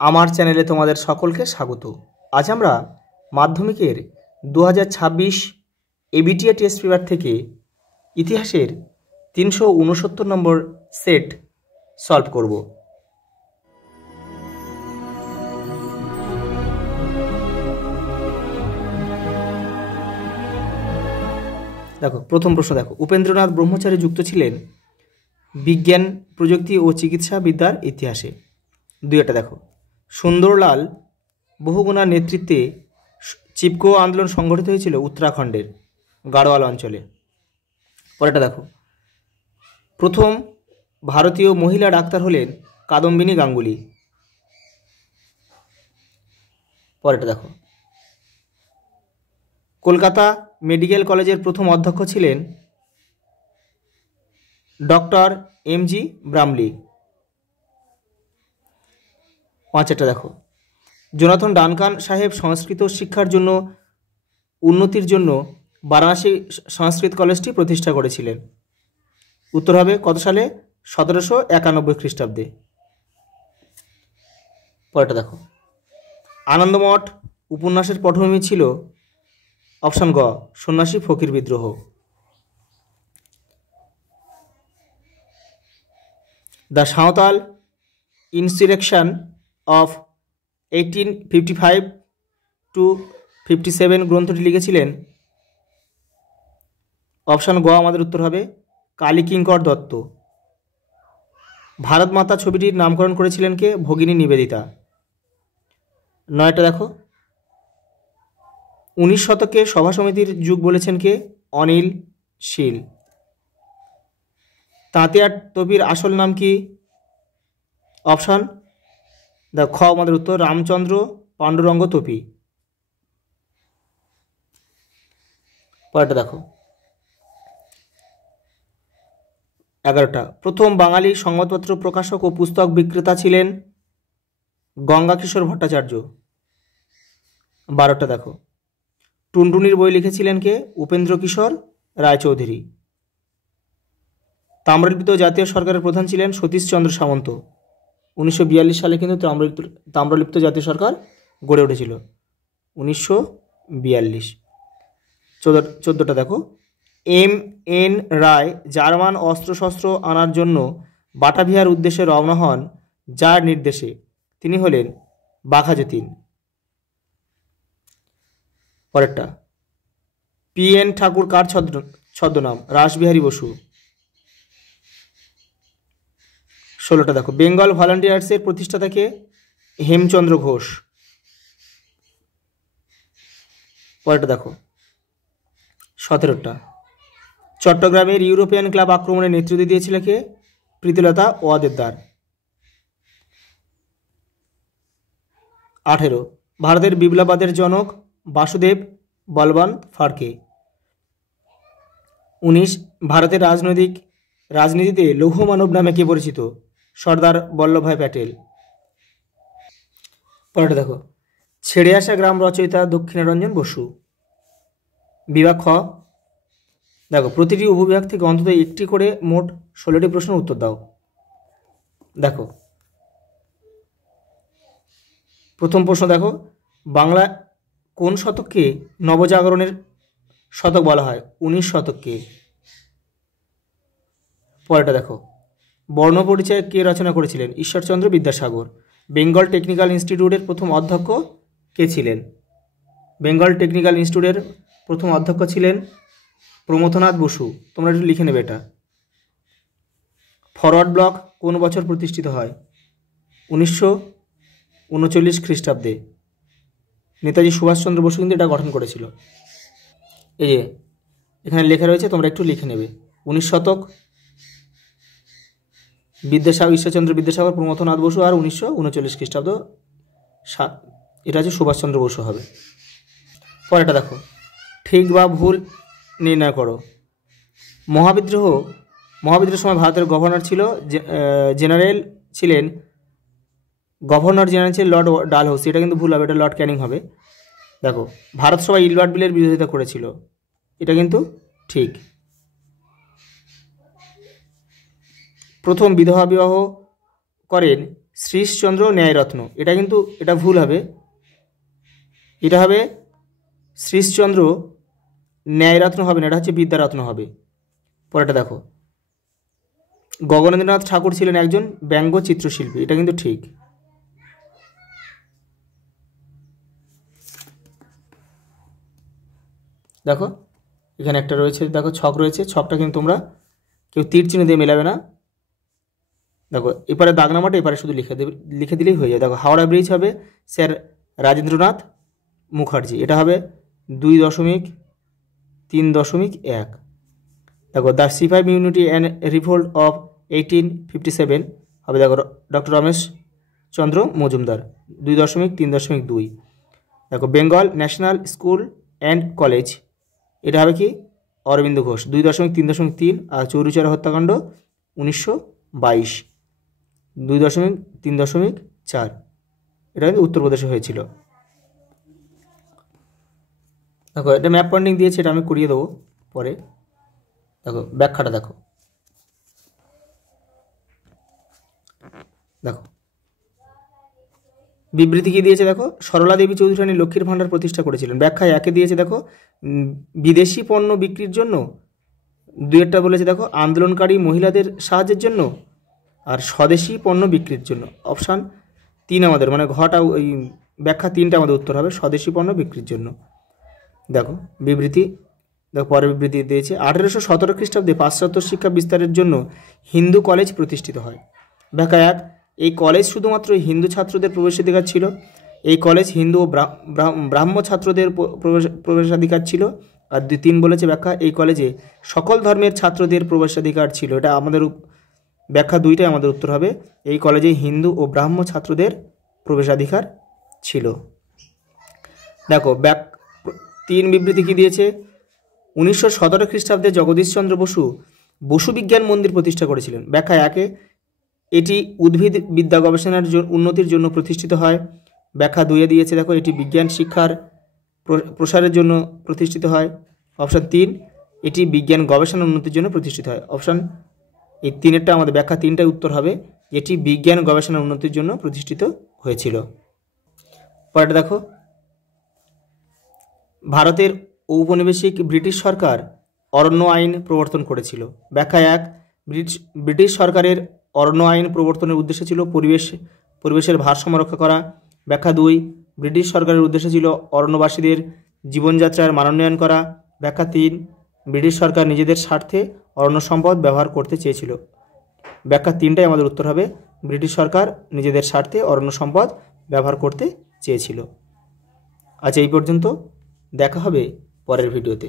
আমার চ্যানেলে তোমাদের সকলকে স্বাগত। আজ আমরা মাধ্যমিকের 2026 এবিটিএ টেস্ট পেপার থেকে ইতিহাসের 369 নম্বর সেট সলভ করব। দেখো প্রথম প্রশ্ন, দেখো উপেন্দ্রনাথ ব্রহ্মচারী যুক্ত ছিলেন বিজ্ঞান, প্রযুক্তি ও চিকিৎসা বিদ্যার ইতিহাসে। দুইটা দেখো, সুন্দরলাল বহুগুণার নেতৃত্বে চিপকো আন্দোলন সংগঠিত হয়েছিল উত্তরাখণ্ডের গাড়োয়াল অঞ্চলে। পরেরটা দেখো, প্রথম ভারতীয় মহিলা ডাক্তার হলেন কাদম্বিনী গাঙ্গুলি। পরেরটা দেখো, কলকাতা মেডিকেল কলেজের প্রথম অধ্যক্ষ ছিলেন ডক্টর এম.জি. ব্রামলি। পাঁচটা দেখো, জোনাথন ডানকান সাহেব সংস্কৃত শিক্ষার জন্য উন্নতির জন্য বারাণসী সংস্কৃত কলেজটি প্রতিষ্ঠা করেছিলেন। উত্তর হবে কত সালে? 1791 খ্রিস্টাব্দে। পরেরটা দেখো, আনন্দমঠ উপন্যাসের পটভূমি ছিল অপশন গ সন্ন্যাসী ফকির বিদ্রোহ। The Santhal insurrection of 1855 to 57 গ্রন্থটি লিখেছিলেন অপশন গ আমাদের উত্তর হবে কালীকিঙ্কর দত্ত। ভারত মাতা ছবিটির নামকরণ করেছিলেন কে? ভগিনী নিবেদিতা। নয়টা দেখো, 19 শতকে সভা সমিতির যুগ বলেছেন কে? অনিল শীল। তাঁতিয়া টপির আসল নাম কি? অপশন খ আমাদের উত্তর রামচন্দ্র পাণ্ডুরঙ্গ টপি। পরেরটা দেখো, 11টা, প্রথম বাঙালি সংবাদপত্র প্রকাশক ও পুস্তক বিক্রেতা ছিলেন গঙ্গাকিশোর ভট্টাচার্য। 12টা দেখো, টুনটুনির বই লিখেছিলেন কে? উপেন্দ্র কিশোর রায়চৌধুরী। তাম্রলিপ্ত জাতীয় সরকারের প্রধান ছিলেন সতীশচন্দ্র সামন্ত। 1942 সালে কিন্তু তাম্রলিপ্ত জাতীয় সরকার গড়ে উঠেছিল 1942। 14টা দেখো, M.N. রায় জার্মান অস্ত্রশস্ত্র আনার জন্য বাটাভিয়ার উদ্দেশ্যে রওনা হন যার নির্দেশে? তিনি হলেন বাঘাযতীন। পরেরটা, P.N. ঠাকুর কার ছদ্মনাম? রাসবিহারী বসু। 16টা দেখো, বেঙ্গল ভলান্টিয়ার্সের প্রতিষ্ঠাতা কে? হেমচন্দ্র ঘোষ। পরেরটা দেখো, 17টা, চট্টগ্রামের ইউরোপিয়ান ক্লাব আক্রমণে নেতৃত্ব দিয়েছিল কে? প্রীতিলতা ওয়াদেদার। 18, ভারতের বিপ্লববাদের জনক বাসুদেব বলবন্ত ফাড়কে। 19, ভারতের রাজনীতিতে লৌহ মানব নামে কে পরিচিত? সর্দার বল্লভভাই প্যাটেল। পরেরটা দেখো, ছেড়ে আসা গ্রাম রচয়িতা দক্ষিণারঞ্জন বসু। বিভাগ খ, দেখো প্রতিটি উপবিভাগ থেকে অন্তত একটি করে মোট 16টি প্রশ্নের উত্তর দাও। দেখো প্রথম প্রশ্ন, দেখো বাংলা কোন শতককে নবজাগরণের শতক বলা হয়? 19 শতককে। পরেরটা দেখো, বর্ণপরিচয় কে রচনা করেছিলেন? ঈশ্বরচন্দ্র বিদ্যাসাগর। বেঙ্গল টেকনিক্যাল ইনস্টিটিউটের প্রথম অধ্যক্ষ কে ছিলেন? বেঙ্গল টেকনিক্যাল ইনস্টিটিউটের প্রথম অধ্যক্ষ ছিলেন প্রমথনাথ বসু। তোমরা একটু লিখে নেবে এটা। ফরওয়ার্ড ব্লক কোন বছর প্রতিষ্ঠিত হয়? 1939 খ্রিস্টাব্দে। নেতাজি সুভাষচন্দ্র বসু কিন্তু এটা গঠন করেছিল। এই যে এখানে লেখা রয়েছে, তোমরা একটু লিখে নেবে। 19 শতক ঈশ্বরচন্দ্র বিদ্যাসাগর, প্রমথনাথ বসু, আর 1939 খ্রিস্টাব্দ এটা হচ্ছে সুভাষচন্দ্র বসু হবে। পরেরটা দেখো, ঠিক বা ভুল নির্ণয় করো। মহাবিদ্রোহের সময় ভারতের গভর্নর ছিলেন লর্ড ডালহৌসি। এটা কিন্তু ভুল হবে, এটা লর্ড ক্যানিং হবে। দেখো, ভারত সভা ইলবার্ট বিলের বিরোধিতা করেছিল। এটা কিন্তু ঠিক। প্রথম বিধবা বিবাহ করেন শ্রীশচন্দ্র ন্যায়রত্ন, এটা কিন্তু এটা ভুল হবে, এটা হবে শ্রীশচন্দ্র ন্যায়রত্ন হবে না, এটা হচ্ছে বিদ্যারত্ন হবে। পরেরটা দেখো, গগনেন্দ্রনাথ ঠাকুর ছিলেন একজন ব্যঙ্গ চিত্রশিল্পী, এটা কিন্তু ঠিক। দেখো এখানে একটা রয়েছে, দেখো ছক রয়েছে, ছকটা কিন্তু তোমরা কেউ তীর চিহ্ন দিয়ে মেলাবে না। দেখো এপারে দাগ নামাটা এপারে শুধু লিখে দিলেই হয়ে যায়। দেখো হাওড়া ব্রিজ হবে স্যার রাজেন্দ্রনাথ মুখার্জি, এটা হবে 2.3.1। দেখো দ্য সিপাহি ইউনিটি অ্যান্ড রিভোল্ট অফ 1857 হবে দেখো ডক্টর রমেশ চন্দ্র মজুমদার, 2.3.2। দেখো Bengal national school and college, এটা হবে কি অরবিন্দ ঘোষ, 2.3.3। আর চৌরিচৌরা হত্যাকাণ্ড 1922, 2.3.4, এটা কিন্তু উত্তরপ্রদেশে হয়েছিল। দেখো এটা ম্যাপ পয়েন্টিং দিয়েছে, এটা আমি করিয়ে দেবো পরে। দেখো ব্যাখ্যাটা দেখো, দেখো বিবৃতি কী দিয়েছে দেখো, সরলা দেবী চৌধুরী রানী লক্ষ্মীর ভাণ্ডার প্রতিষ্ঠা করেছিলেন। ব্যাখ্যায় একে দিয়েছে দেখো বিদেশি পণ্য বিক্রির জন্য, দুইটা বলেছে দেখো আন্দোলনকারী মহিলাদের সাহায্যের জন্য, আর স্বদেশি পণ্য বিক্রির জন্য। অপশান 3 আমাদের মানে ঘটা ওই ব্যাখ্যা 3টা আমাদের উত্তর হবে, স্বদেশি পণ্য বিক্রির জন্য। দেখো বিবৃতি, দেখো পরের বিবৃতি দিয়েছে 1817 খ্রিস্টাব্দে পাশ্চাত্য শিক্ষা বিস্তারের জন্য হিন্দু কলেজ প্রতিষ্ঠিত হয়। ব্যাখ্যা 1, এই কলেজ শুধুমাত্র হিন্দু ছাত্রদের প্রবেশাধিকার ছিল। এই কলেজ হিন্দু ও ব্রাহ্ম ছাত্রদের প্রবেশাধিকার ছিল। আর 3 বলেছে ব্যাখ্যা, এই কলেজে সকল ধর্মের ছাত্রদের প্রবেশাধিকার ছিল। এটা আমাদের ব্যাখ্যা 2টাই আমাদের উত্তর হবে, এই কলেজে হিন্দু ও ব্রাহ্ম ছাত্রদের প্রবেশাধিকার ছিল। দেখো 3 বিবৃতি কী দিয়েছে, 1917 খ্রিস্টাব্দে জগদীশচন্দ্র বসু বিজ্ঞান মন্দির প্রতিষ্ঠা করেছিলেন। ব্যাখ্যা 1, এটি উদ্ভিদ বিদ্যা গবেষণার উন্নতির জন্য প্রতিষ্ঠিত হয়। ব্যাখ্যা 2 দিয়েছে দেখো এটি বিজ্ঞান শিক্ষার প্রসারের জন্য প্রতিষ্ঠিত হয়। অপশান 3, এটি বিজ্ঞান গবেষণা উন্নতির জন্য প্রতিষ্ঠিত হয়। অপশান এই 3-এরটা আমাদের ব্যাখ্যা 3টাই উত্তর হবে, এটি বিজ্ঞান গবেষণা উন্নতির জন্য প্রতিষ্ঠিত হয়েছিল। পরেরটা দেখো, ভারতের ঔপনিবেশিক ব্রিটিশ সরকার অরণ্য আইন প্রবর্তন করেছিল। ব্যাখ্যা 1, ব্রিটিশ সরকারের অরণ্য আইন প্রবর্তনের উদ্দেশ্য ছিল পরিবেশের ভারসাম্য রক্ষা করা। ব্যাখ্যা 2, ব্রিটিশ সরকারের উদ্দেশ্য ছিল অরণ্যবাসীদের জীবনযাত্রার মানোন্নয়ন করা। ব্যাখ্যা 3, ব্রিটিশ সরকার নিজেদের স্বার্থে অরণ্য সম্পদ ব্যবহার করতে চেয়েছিল। ব্যাখ্যা 3টাই আমাদের উত্তর হবে, ব্রিটিশ সরকার নিজেদের স্বার্থে অরণ্য সম্পদ ব্যবহার করতে চেয়েছিল। আচ্ছা এই পর্যন্ত, দেখা হবে পরের ভিডিওতে।